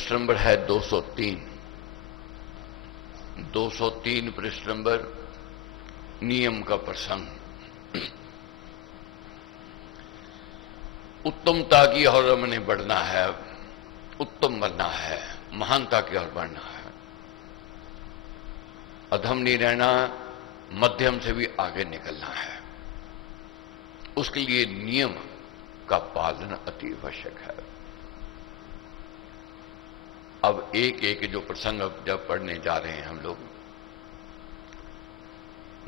पृष्ठ नंबर है 203। 203 पृष्ठ नंबर, नियम का प्रसंग। उत्तमता की ओर हमने बढ़ना है, उत्तम बनना है, महानता की ओर बढ़ना है। अधम नहीं रहना, मध्यम से भी आगे निकलना है। उसके लिए नियम का पालन अति आवश्यक है। अब एक एक जो प्रसंग अब जब पढ़ने जा रहे हैं हम लोग,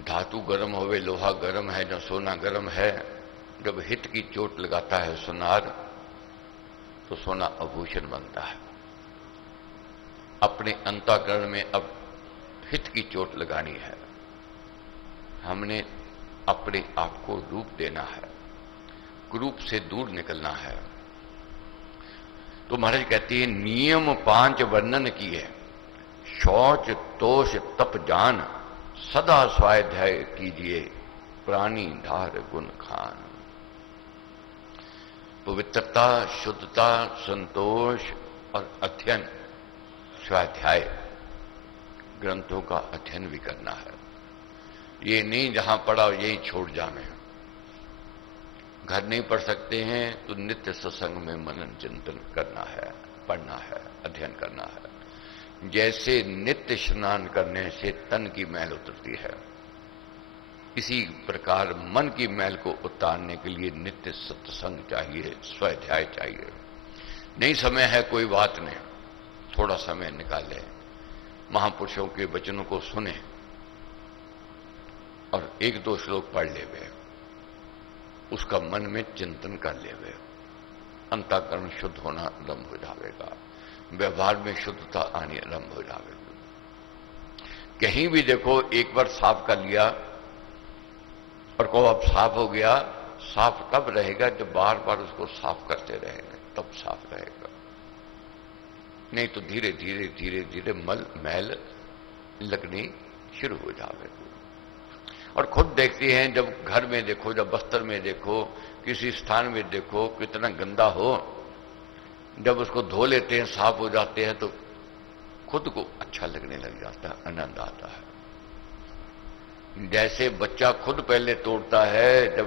धातु गर्म होवे लोहा गर्म है, जो सोना गर्म है। जब हित की चोट लगाता है सुनार, तो सोना आभूषण बनता है। अपने अंतःकरण में अब हित की चोट लगानी है, हमने अपने आप को रूप देना है, कुरूप से दूर निकलना है। तो महाराज कहते हैं नियम 5 वर्णन किए, शौच तोष तप जान, सदा स्वाध्याय कीजिए, प्राणी धार गुण खान। पवित्रता, शुद्धता, संतोष और अध्ययन, स्वाध्याय, ग्रंथों का अध्ययन भी करना है। ये नहीं जहां पढ़ा यही छोड़ जाने। घर नहीं पढ़ सकते हैं तो नित्य सत्संग में मनन चिंतन करना है, पढ़ना है, अध्ययन करना है। जैसे नित्य स्नान करने से तन की मैल उतरती है, इसी प्रकार मन की मैल को उतारने के लिए नित्य सत्संग चाहिए, स्वाध्याय चाहिए। नहीं समय है कोई बात नहीं, थोड़ा समय निकाले, महापुरुषों के वचनों को सुने और 1-2 श्लोक पढ़ ले वे, उसका मन में चिंतन कर ले वे, अंतःकरण शुद्ध होना आरंभ हो जाएगा, व्यवहार में शुद्धता आनी आरंभ हो जाएगी। कहीं भी देखो एक बार साफ कर लिया और को अब साफ हो गया, साफ तब रहेगा जब बार बार उसको साफ करते रहेंगे, तब साफ रहेगा। नहीं तो धीरे धीरे धीरे धीरे मैल लगनी शुरू हो जाएगी। और खुद देखते हैं, जब घर में देखो, जब बस्तर में देखो, किसी स्थान में देखो, कितना गंदा हो, जब उसको धो लेते हैं, साफ हो जाते हैं, तो खुद को अच्छा लगने लग जाता है, आनंद आता है। जैसे बच्चा खुद पहले तोड़ता है, जब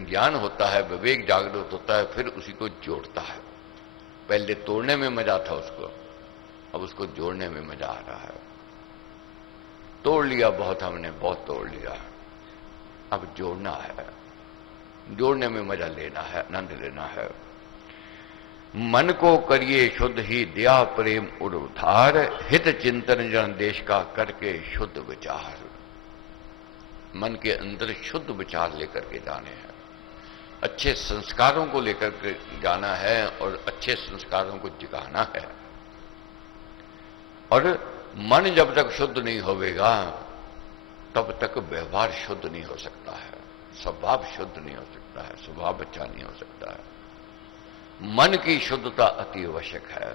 ज्ञान होता है, विवेक जागृत होता है, फिर उसी को जोड़ता है। पहले तोड़ने में मजा था उसको, अब उसको जोड़ने में मजा आ रहा है। तोड़ लिया बहुत, हमने बहुत तोड़ लिया, अब जोड़ना है, जोड़ने में मजा लेना है, आनंद लेना है। मन को करिए शुद्ध ही दया प्रेम उद्धार, हित चिंतन जन देश का करके शुद्ध विचार। मन के अंदर शुद्ध विचार लेकर के जाने हैं, अच्छे संस्कारों को लेकर के जाना है और अच्छे संस्कारों को जगाना है। और मन जब तक शुद्ध नहीं होवेगा तब तक व्यवहार शुद्ध नहीं हो सकता है, स्वभाव शुद्ध नहीं हो सकता है, स्वभाव अच्छा नहीं हो सकता है। मन की शुद्धता अति आवश्यक है।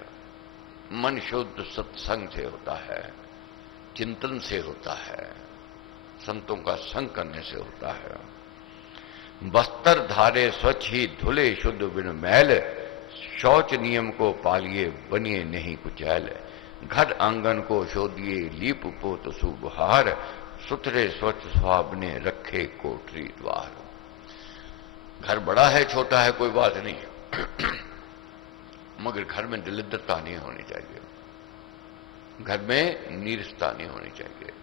मन शुद्ध सत्संग से होता है, चिंतन से होता है, संतों का संग करने से होता है। बस्तर धारे स्वच्छ ही धुले शुद्ध बिन मैल, शौच नियम को पालिए बनिए नहीं कुचैल। घर आंगन को शोधिए लीप पोत सुबहार, सुथरे स्वच्छ स्वभाव ने रखे कोठरी द्वार। घर बड़ा है छोटा है कोई बात नहीं, मगर घर में दरिद्रता नहीं होनी चाहिए, घर में नीरसता नहीं होनी चाहिए,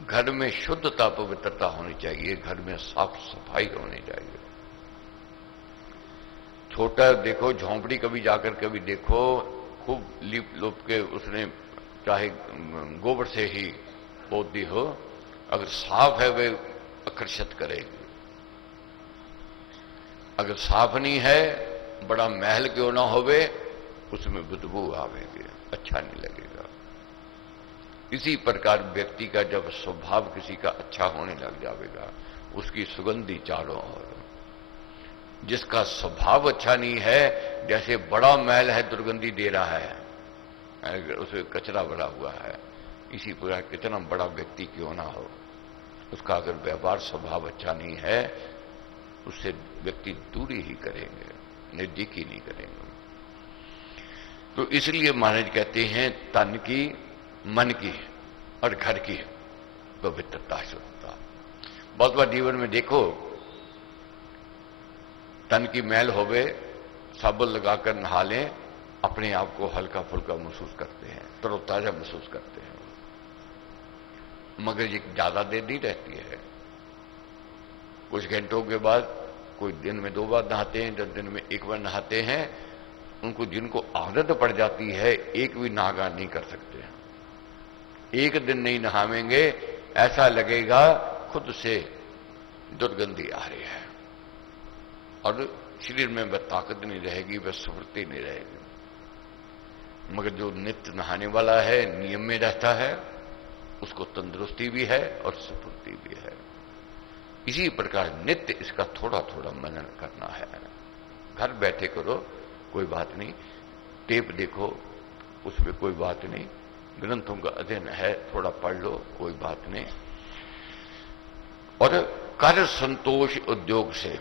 घर में शुद्धता पवित्रता होनी चाहिए, घर में साफ सफाई होनी चाहिए। छोटा देखो झोंपड़ी कभी जाकर कभी देखो, खूब लीप लोप के उसने चाहे गोबर से ही पोत दी हो, अगर साफ है वे आकर्षित करेगी। अगर साफ नहीं है, बड़ा महल क्यों ना होवे, उसमें बदबू आवेगी, अच्छा नहीं लगेगा। इसी प्रकार व्यक्ति का जब स्वभाव किसी का अच्छा होने लग जाएगा, उसकी सुगंधी चारों ओर। जिसका स्वभाव अच्छा नहीं है, जैसे बड़ा महल है दुर्गंधी दे रहा है, उसमें कचरा भरा हुआ है, इसी प्रकार कितना बड़ा व्यक्ति क्यों ना हो, उसका अगर व्यवहार स्वभाव अच्छा नहीं है, उससे व्यक्ति दूरी ही करेंगे, नजदीकी नहीं करेंगे। तो इसलिए महाराज कहते हैं तन की, मन की और घर की पवित्रता, शुद्धता। बहुत बार जीवन में देखो, तन की मैल होवे, साबुन लगाकर नहा लें, अपने आप को हल्का फुल्का महसूस करते हैं, तरोताजा महसूस करते हैं, मगर ये ज्यादा देर नहीं रहती है। कुछ घंटों के बाद, कोई दिन में 2 बार नहाते हैं, 10 दिन में 1 बार नहाते हैं, उनको जिनको आदत पड़ जाती है एक भी नागा नहीं कर सकते हैं। एक दिन नहीं नहावेंगे, ऐसा लगेगा खुद से दुर्गंधी आ रही है, और शरीर में वह ताकत नहीं रहेगी, वह स्फूर्ति नहीं रहेगी। मगर जो नित्य नहाने वाला है, नियम में रहता है, उसको तंदुरुस्ती भी है और स्फूर्ति भी है। इसी प्रकार नित्य इसका थोड़ा थोड़ा मनन करना है। घर बैठे करो, कोई बात नहीं, टेप देखो, उसमें कोई बात नहीं, ग्रंथों का अध्ययन है, थोड़ा पढ़ लो, कोई बात नहीं। और कर संतोष उद्योग से,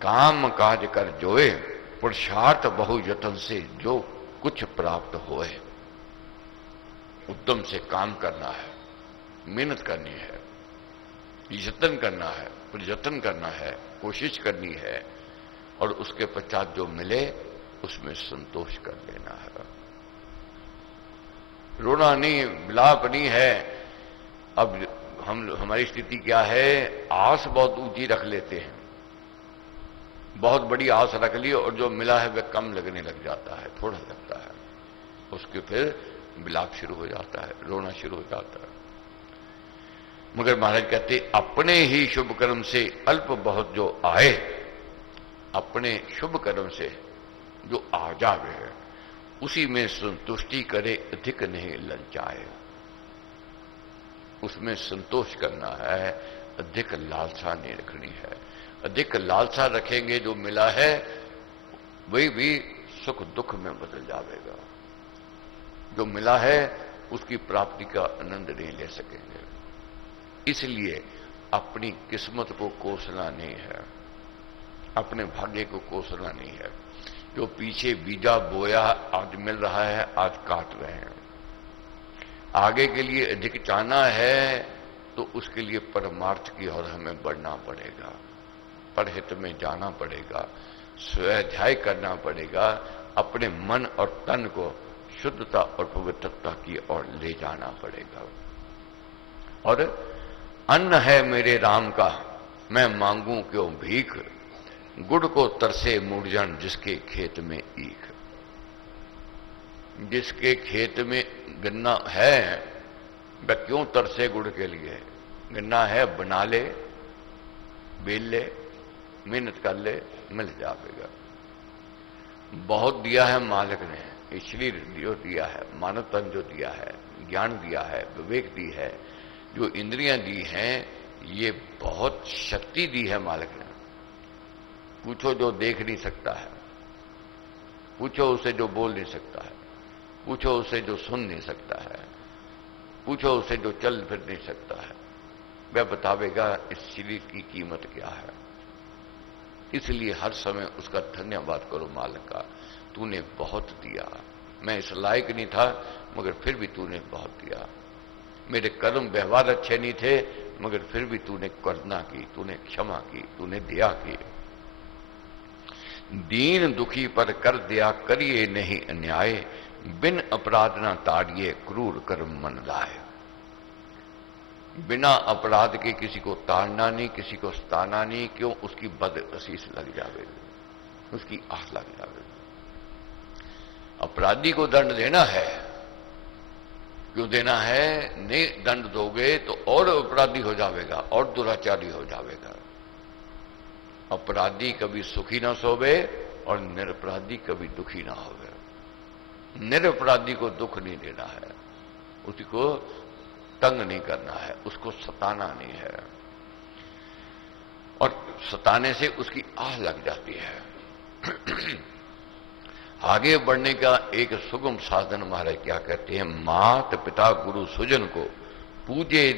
काम काज कर जोए, पुरुषार्थ बहु यत्न से जो कुछ प्राप्त होए। उद्यम से काम करना है, मेहनत करनी है, यत्न करना है, प्रयत्न करना है, कोशिश करनी है, और उसके पश्चात जो मिले उसमें संतोष कर लेना है। रोना नहीं, विलाप नहीं है। अब हमारी स्थिति क्या है, आस बहुत ऊंची रख लेते हैं, बहुत बड़ी आस रख ली और जो मिला है वह कम लगने लग जाता है, थोड़ा लगता है, उसके फिर विलाप शुरू हो जाता है, रोना शुरू हो जाता है। मगर महाराज कहते अपने ही शुभ कर्म से अल्प बहुत जो आए, अपने शुभ कर्म से जो आ जावे उसी में संतुष्टि करे, अधिक नहीं ललचाए। उसमें संतोष करना है, अधिक लालसा नहीं रखनी है। अधिक लालसा रखेंगे, जो मिला है वही भी सुख दुख में बदल जाएगा। जो मिला है उसकी प्राप्ति का आनंद नहीं ले सकेंगे। इसलिए अपनी किस्मत को कोसना नहीं है, अपने भाग्य को कोसना नहीं है। जो पीछे बीजा बोया आज मिल रहा है, आज काट रहे हैं। आगे के लिए अधिक चाहना है तो उसके लिए परमार्थ की ओर हमें बढ़ना पड़ेगा, परहित में जाना पड़ेगा, स्वाध्याय करना पड़ेगा, अपने मन और तन को शुद्धता और पवित्रता की ओर ले जाना पड़ेगा। और अन्न है मेरे राम का, मैं मांगू क्यों भीख, गुड़ को तरसे मूर्जन जिसके खेत में ईख। जिसके खेत में गन्ना है वह क्यों तरसे गुड़ के लिए? गन्ना है, बना ले, बेल ले, मेहनत कर ले, मिल जाएगा। बहुत दिया है मालिक ने, इसलिए जो दिया है, मानव तन जो दिया है, ज्ञान दिया है, विवेक दी है, जो इंद्रियां दी हैं, ये बहुत शक्ति दी है मालिक ने। पूछो जो देख नहीं सकता है, पूछो उसे जो बोल नहीं सकता है, पूछो उसे जो सुन नहीं सकता है, पूछो उसे जो चल फिर नहीं सकता है, वह बतावेगा इस शरीर की कीमत क्या है। इसलिए हर समय उसका धन्यवाद करो मालिक का, तूने बहुत दिया, मैं इस लायक नहीं था मगर फिर भी तूने बहुत दिया। मेरे कर्म व्यवहार अच्छे नहीं थे मगर फिर भी तूने करुणा की, तूने क्षमा की, तूने दया की। दीन दुखी पर कर दिया करिए नहीं अन्याय, बिन अपराध न ताड़िए क्रूर कर्म मन लाए। बिना अपराध के किसी को ताड़ना नहीं, किसी को सताना नहीं। क्यों? उसकी बद असीस लग जाएगी, उसकी आह लग जाएगी। अपराधी को दंड देना है, क्यों देना है? नहीं दंड दोगे तो और अपराधी हो जाएगा और दुराचारी हो जाएगा। अपराधी कभी सुखी ना सोवे और निरपराधी कभी दुखी ना होवे। निरपराधी को दुख नहीं देना है, उसको तंग नहीं करना है, उसको सताना नहीं है, और सताने से उसकी आह लग जाती है। आगे बढ़ने का एक सुगम साधन महाराज क्या कहते हैं? मात पिता गुरु सुजन को पूजे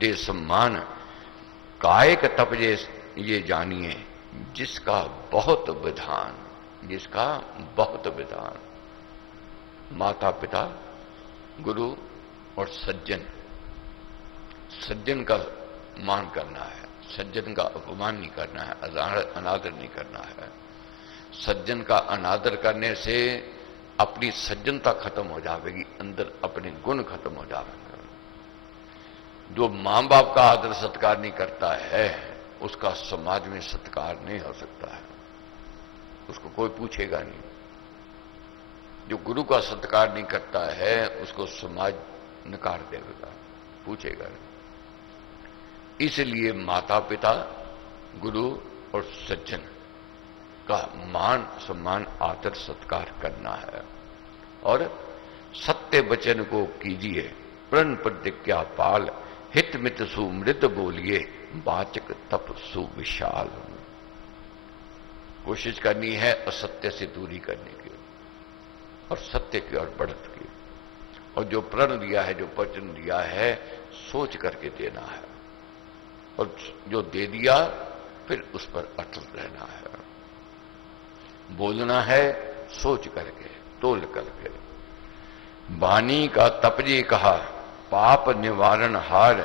दे सम्मान, कायक तपजे ये जानिए जिसका बहुत विधान, जिसका बहुत विधान। माता पिता, गुरु और सज्जन। सज्जन का मान करना है, सज्जन का अपमान नहीं करना है, अनादर नहीं करना है। सज्जन का अनादर करने से अपनी सज्जनता खत्म हो जाएगी, अंदर अपने गुण खत्म हो जाएंगे। जो मां बाप का आदर सत्कार नहीं करता है उसका समाज में सत्कार नहीं हो सकता है, उसको कोई पूछेगा नहीं। जो गुरु का सत्कार नहीं करता है उसको समाज नकार देगा, पूछेगा नहीं। इसलिए माता पिता, गुरु और सज्जन का मान सम्मान आदर सत्कार करना है। और सत्य वचन को कीजिए, प्रण प्रतिज्ञा पाल, हित मित सुमृत बोलिए, वाचक तप सुविशाल। कोशिश करनी है असत्य से दूरी करने की और सत्य की ओर बढ़त की। और जो प्रण दिया है, जो वचन दिया है, सोच करके देना है, और जो दे दिया फिर उस पर अटल रहना है। बोलना है सोच करके, तोल करके। वाणी का तपजी कहा, पाप निवारण हार,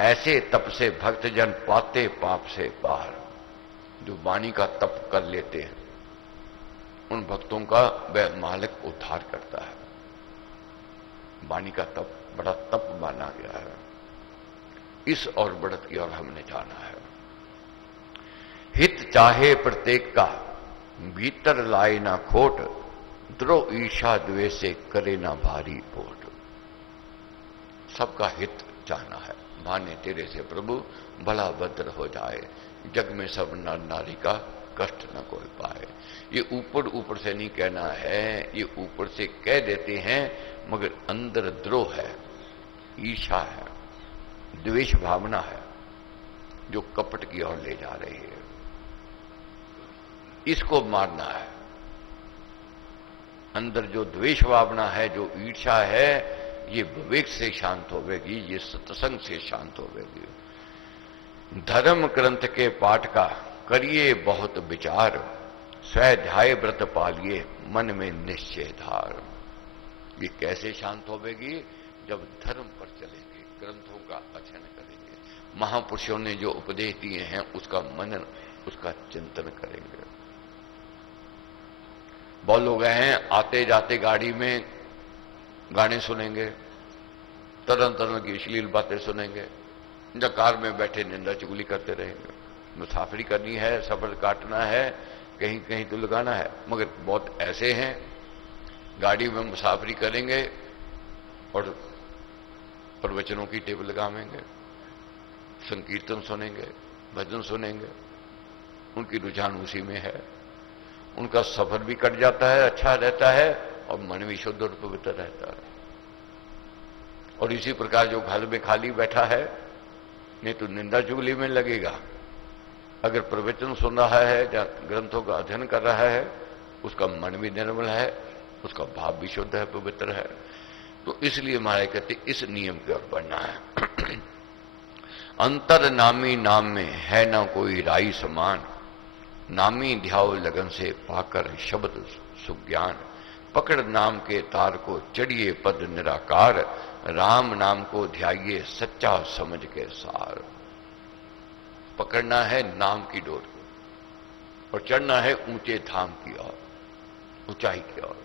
ऐसे तप से भक्तजन पाते पाप से पार। जो वाणी का तप कर लेते हैं उन भक्तों का वह मालिक उद्धार करता है। वाणी का तप बड़ा तप माना गया है। इस और बढ़त की ओर हमने जाना है। हित चाहे प्रत्येक का, भीतर लाए ना खोट, द्रोह ईर्षा द्वेष से करे ना भारी पोट। सबका हित चाहना है, माने तेरे से प्रभु भला भद्र हो जाए, जग में सब नर नारी का कष्ट न कोई पाए। ये ऊपर ऊपर से नहीं कहना है, ये ऊपर से कह देते हैं मगर अंदर द्रोह है, ईर्षा है, द्वेष भावना है जो कपट की ओर ले जा रही है। इसको मारना है। अंदर जो द्वेष भावना है, जो ईर्षा है, ये विवेक से शांत होवेगी, ये सत्संग से शांत होवेगी। धर्म ग्रंथ के पाठ का करिए बहुत विचार, स्वाध्याय व्रत पालिए मन में निश्चय धार। ये कैसे शांत होवेगी? जब धर्म पर चलेंगे, ग्रंथों का अध्ययन करेंगे, महापुरुषों ने जो उपदेश दिए हैं उसका मनन, उसका चिंतन करेंगे। बहुत लोग हैं आते जाते गाड़ी में गाने सुनेंगे, तरह तरह की अश्लील बातें सुनेंगे, या कार में बैठे निंदा चुगली करते रहेंगे। मुसाफरी करनी है, सफर काटना है, कहीं कहीं तो लगाना है। मगर बहुत ऐसे हैं गाड़ी में मुसाफरी करेंगे और प्रवचनों की टेप लगावेंगे, संकीर्तन सुनेंगे, भजन सुनेंगे, उनकी रुझान उसी में है। उनका सफर भी कट जाता है, अच्छा रहता है, और मन भी शुद्ध और पवित्र रहता है। और इसी प्रकार जो घर में खाली बैठा है, नहीं तो निंदा चुगली में लगेगा, अगर प्रवचन सुन रहा है या ग्रंथों का अध्ययन कर रहा है, उसका मन भी निर्मल है, उसका भाव भी शुद्ध है, पवित्र है। तो इसलिए महाराज कहते इस नियम की ओर बढ़ना है। अंतर नामी नाम में है ना कोई राई समान, नामी ध्याओ लगन से पाकर शब्द सुज्ञान। पकड़ नाम के तार को चढ़िए पद निराकार, राम नाम को ध्याइए सच्चा समझ के सार। पकड़ना है नाम की डोर को और चढ़ना है ऊंचे धाम की ओर, ऊंचाई की ओर।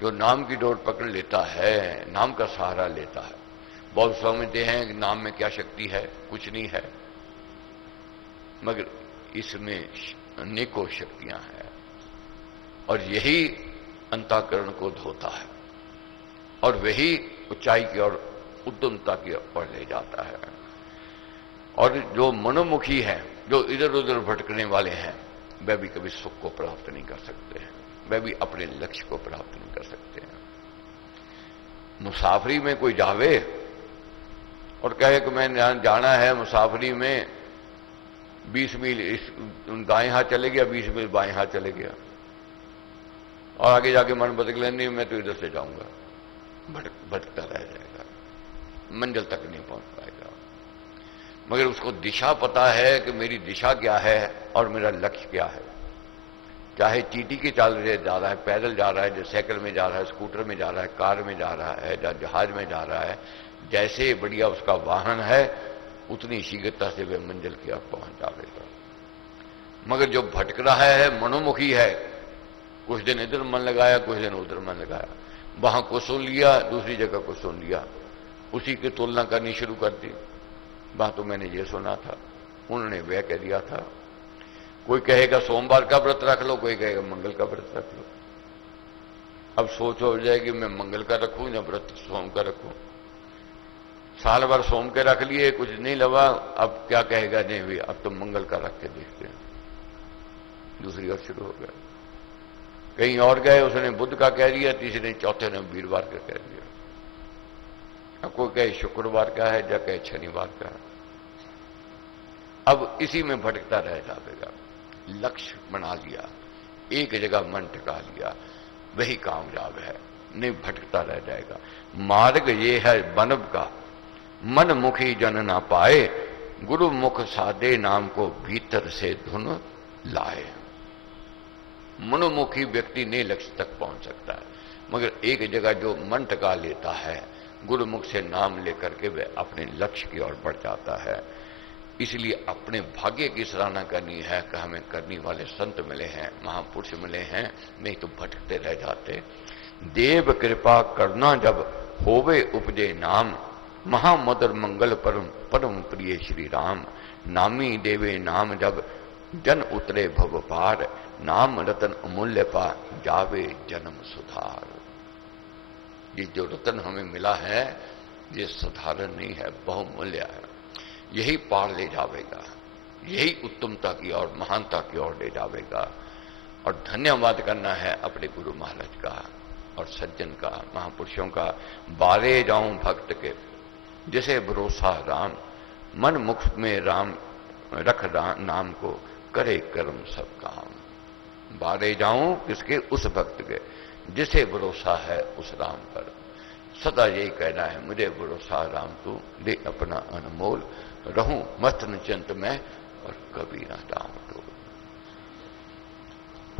जो नाम की डोर पकड़ लेता है, नाम का सहारा लेता है। बहुत समझते हैं कि नाम में क्या शक्ति है, कुछ नहीं है, मगर इसमें अनेकों शक्तियां हैं, और यही अंतःकरण को धोता है और वही ऊंचाई की ओर, उद्यमता की ओर ले जाता है। और जो मनोमुखी हैं, जो इधर उधर भटकने वाले हैं, वे भी कभी सुख को प्राप्त नहीं कर सकते हैं, वे भी अपने लक्ष्य को प्राप्त नहीं कर सकते हैं। मुसाफरी में कोई जावे और कहे कि मैं जाना है मुसाफरी में 20 मील इस दाएं हाथ चले गया, 20 मील बाएं हाथ चले गया, और आगे जाके मन बदल नहीं, मैं तो इधर से जाऊंगा, भटकता रह जाएगा, मंजिल तक नहीं पहुंच पाएगा। मगर उसको दिशा पता है कि मेरी दिशा क्या है और मेरा लक्ष्य क्या है, चाहे चींटी की चाल से जा रहा है, पैदल जा रहा है, जो साइकिल में जा रहा है, स्कूटर में जा रहा है, कार में जा रहा है, या जहाज में जा रहा है, जैसे बढ़िया उसका वाहन है उतनी शीघ्रता से वह मंजिल की ओर पहुंच जाएगा। मगर जो भटक रहा है, मनोमुखी है, कुछ दिन इधर मन लगाया, कुछ दिन उधर मन लगाया, वहां को सुन लिया, दूसरी जगह को सुन लिया, उसी की तुलना करनी शुरू कर दी। वहां तो मैंने ये सुना था, उन्होंने वह कह दिया था। कोई कहेगा सोमवार का व्रत रख लो, कोई कहेगा मंगल का व्रत रख लो। अब सोच हो जाएगी मैं मंगल का रखूं या व्रत सोम का रखूं। साल भर सोम के रख लिए, कुछ नहीं लगा, अब क्या कहेगा, नहीं भी अब तो मंगल का रख के देखते हैं। दूसरी ओर शुरू हो गया। कहीं और गए, उसने बुध का कह दिया, तीसरे चौथे ने वीरवार का कह दिया। अब कोई कहे शुक्रवार का है, या कहे शनिवार का है। अब इसी में भटकता रह जाएगा। लक्ष्य बना लिया, एक जगह मन टिका लिया, वही कामयाब है, नहीं भटकता रह जाएगा। मार्ग ये है बनब का, मन मुखी जन ना पाए, गुरु मुख साधे नाम को भीतर से धुन लाए। मनोमुखी व्यक्ति नहीं लक्ष्य तक पहुंच सकता है, मगर एक जगह जो मन टिका लेता है, गुरुमुख से नाम लेकर के वह अपने लक्ष्य की ओर बढ़ जाता है। इसलिए अपने भाग्य की सराहना करनी है कि हमें करने वाले संत मिले हैं, महापुरुष मिले हैं, नहीं तो भटकते रह जाते। देव कृपा करना जब होवे उपजे नाम, महामदर मंगल परम परम प्रिय श्री राम। नामी देवे नाम जब जन उतरे भव पार, नाम रतन अमूल्य पा जावे जन्म सुधार। ये जो रतन हमें मिला है ये साधारण नहीं है, बहुमूल्य है। यही पार ले जावेगा, यही उत्तमता की ओर, महानता की ओर ले जावेगा। और धन्यवाद करना है अपने गुरु महाराज का और सज्जन का, महापुरुषों का। बारे जाऊं भक्त के जैसे भरोसा राम, मन मुख में राम रख नाम को, करे कर्म सब काम। बारे जाऊं किसके, उस भक्त के जिसे भरोसा है उस राम पर। सदा यही कहना है, मुझे भरोसा राम तू दे अपना अनमोल, रहूं मस्त निश्चिंत में और कभी ना जाऊं तो।